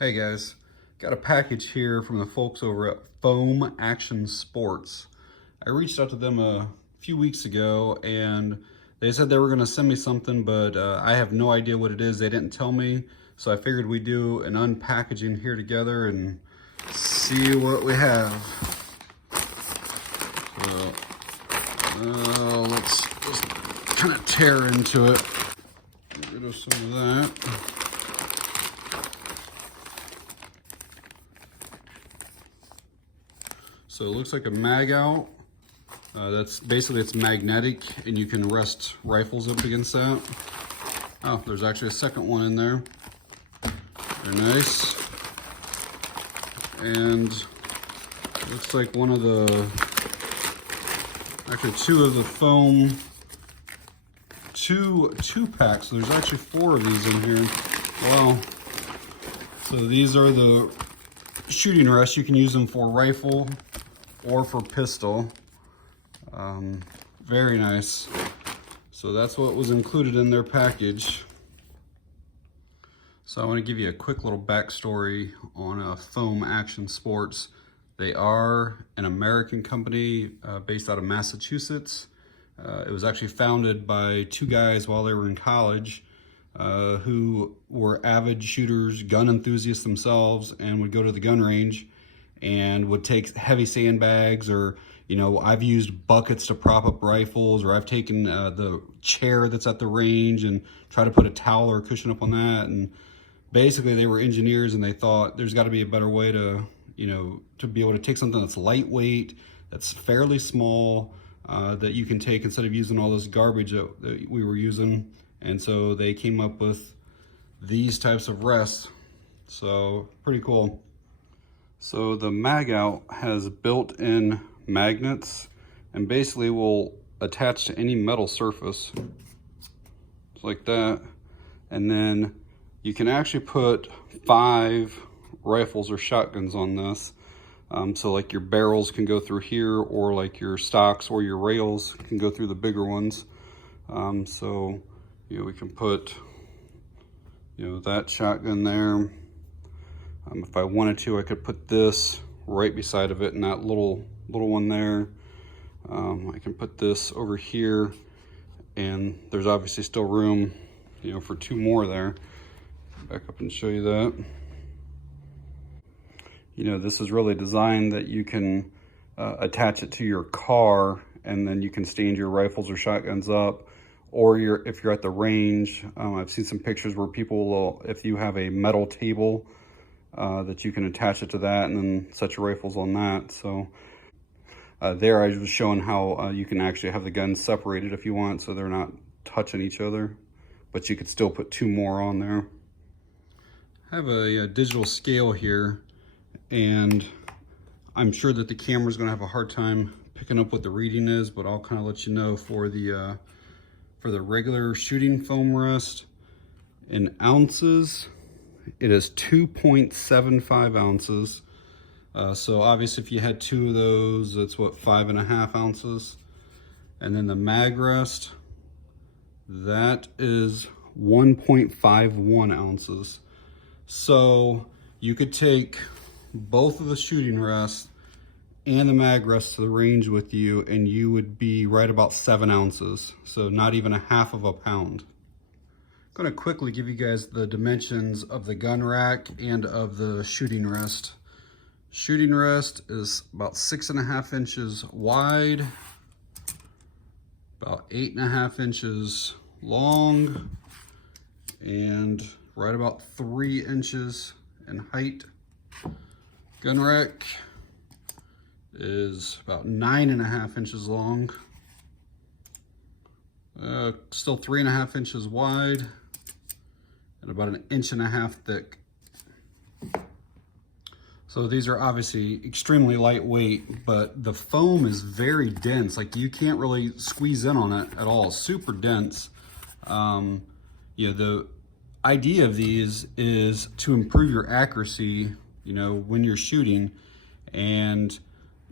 Hey guys, got a package here from the folks over at FoamAction Sports. I reached out to them a few weeks ago and they said they were going to send me something, but I have no idea what it is. They didn't tell me, so I figured we'd do an unpackaging here together and see what we have. So, let's just kind of tear into it. Get rid of some of that. So it looks like a mag out. That's basically, it's magnetic and you can rest rifles up against that. Oh, there's actually a second one in there. Very nice. And it looks like one of the, actually two of the foam, two packs. So there's actually 4 of these in here. Wow. So these are the shooting rests. You can use them for rifle or for pistol. Very nice. So that's what was included in their package. So I want to give you a quick little backstory on FoamAction Sports. They are an American company based out of Massachusetts. It was actually founded by 2 guys while they were in college who were avid shooters, gun enthusiasts themselves, and would go to the gun range and would take heavy sandbags, or, you know, I've used buckets to prop up rifles, or I've taken the chair that's at the range and try to put a towel or a cushion up on that. And basically they were engineers and they thought there's got to be a better way to, you know, to be able to take something that's lightweight, that's fairly small, that you can take instead of using all this garbage that we were using. And so they came up with these types of rests. So pretty cool. So the mag out has built-in magnets and basically will attach to any metal surface. Just like that. And then you can actually put 5 rifles or shotguns on this. So like your barrels can go through here, or like your stocks or your rails can go through the bigger ones. So, you know, we can put, you know, that shotgun there. If I wanted to, I could put this right beside of it and that little one there. I can put this over here, and there's obviously still room, you know, for 2 more there. Back up and show you that. You know, this is really designed that you can attach it to your car, and then you can stand your rifles or shotguns up. Or if you're at the range, I've seen some pictures where people will, if you have a metal table, that you can attach it to that and then set your rifles on that. So there I was showing how you can actually have the guns separated if you want, so they're not touching each other, but you could still put 2 more on there. I have a digital scale here, and I'm sure that the camera's gonna have a hard time picking up what the reading is, but I'll kind of let you know for the regular shooting foam rest in ounces. It is 2.75 ounces. So obviously if you had 2 of those, that's what, 5.5 ounces. And then the mag rest, that is 1.51 ounces. So you could take both of the shooting rests and the mag rests to the range with you, and you would be right about 7 ounces. So not even a half of a pound. I'm going to quickly give you guys the dimensions of the gun rack and of the shooting rest. Shooting rest is about 6.5 inches wide, about 8.5 inches long, and right about 3 inches in height. Gun rack is about 9.5 inches long, still 3.5 inches wide, and about 1.5 inches thick. So these are obviously extremely lightweight, but the foam is very dense. Like, you can't really squeeze in on it at all. Super dense. You know, the idea of these is to improve your accuracy, you know, when you're shooting, and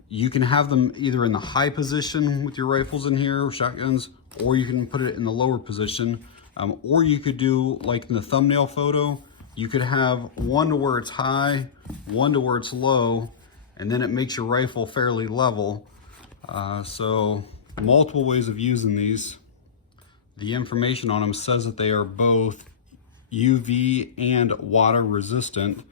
you can have them either in the high position with your rifles in here, or shotguns, or you can put it in the lower position. Or you could do like in the thumbnail photo You could have one to where it's high, one to where it's low, and then it makes your rifle fairly level. So multiple ways of using these. The information on them says that they are both UV and water resistant.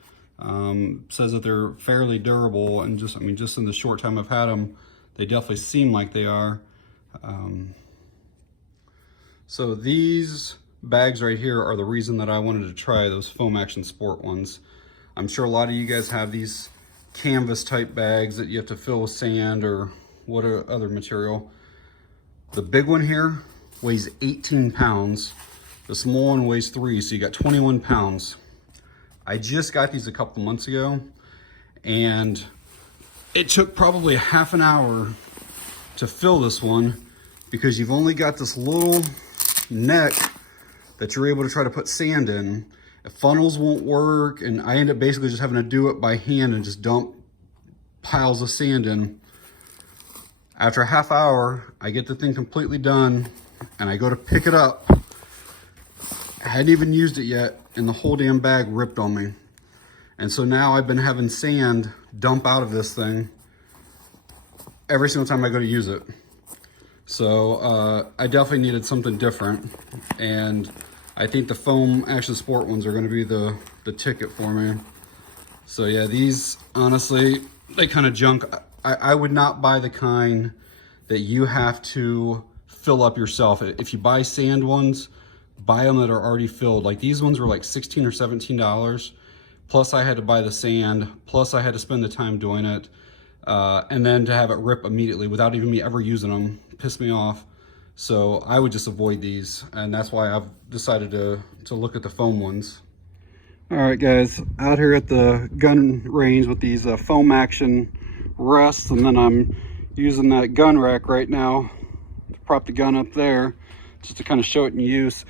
Says that they're fairly durable, and just in the short time I've had them, they definitely seem like they are. So these bags right here are the reason that I wanted to try those FoamAction Sport ones. I'm sure a lot of you guys have these canvas type bags that you have to fill with sand or what other material. The big one here weighs 18 pounds. The small one weighs 3, so you got 21 pounds. I just got these a couple months ago, and it took probably a half an hour to fill this one because you've only got this little neck that you're able to try to put sand in. Funnels won't work, and I end up basically just having to do it by hand and just dump piles of sand in. After a half hour, I get the thing completely done, and I go to pick it up. I hadn't even used it yet, and the whole damn bag ripped on me. And so now I've been having sand dump out of this thing every single time I go to use it. So I definitely needed something different, and I think the FoamAction Sport ones are going to be the ticket for me. So yeah, these, honestly, they kind of junk. I would not buy the kind that you have to fill up yourself. If you buy sand ones, buy them that are already filled. Like these ones were like $16 or $17. Plus I had to buy the sand, plus I had to spend the time doing it. And then to have it rip immediately without even me ever using them pissed me off. So I would just avoid these, and that's why I've decided to look at the foam ones. All right guys, out here at the gun range with these FoamAction rests, and then I'm using that gun rack right now to prop the gun up there just to kind of show it in use.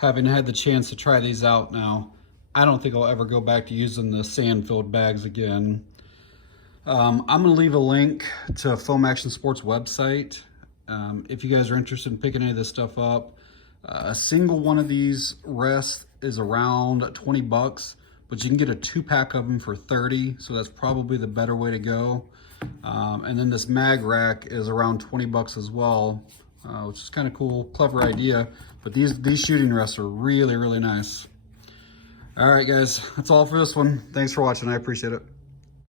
Having had the chance to try these out now, I don't think I'll ever go back to using the sand-filled bags again. I'm going to leave a link to FoamAction Sports website. If you guys are interested in picking any of this stuff up, a single one of these rests is around 20 bucks, but you can get a 2-pack of them for 30, so that's probably the better way to go. And then this mag rack is around 20 bucks as well, which is kind of cool, clever idea. But these shooting rests are really, really nice. All right, guys, that's all for this one. Thanks for watching. I appreciate it.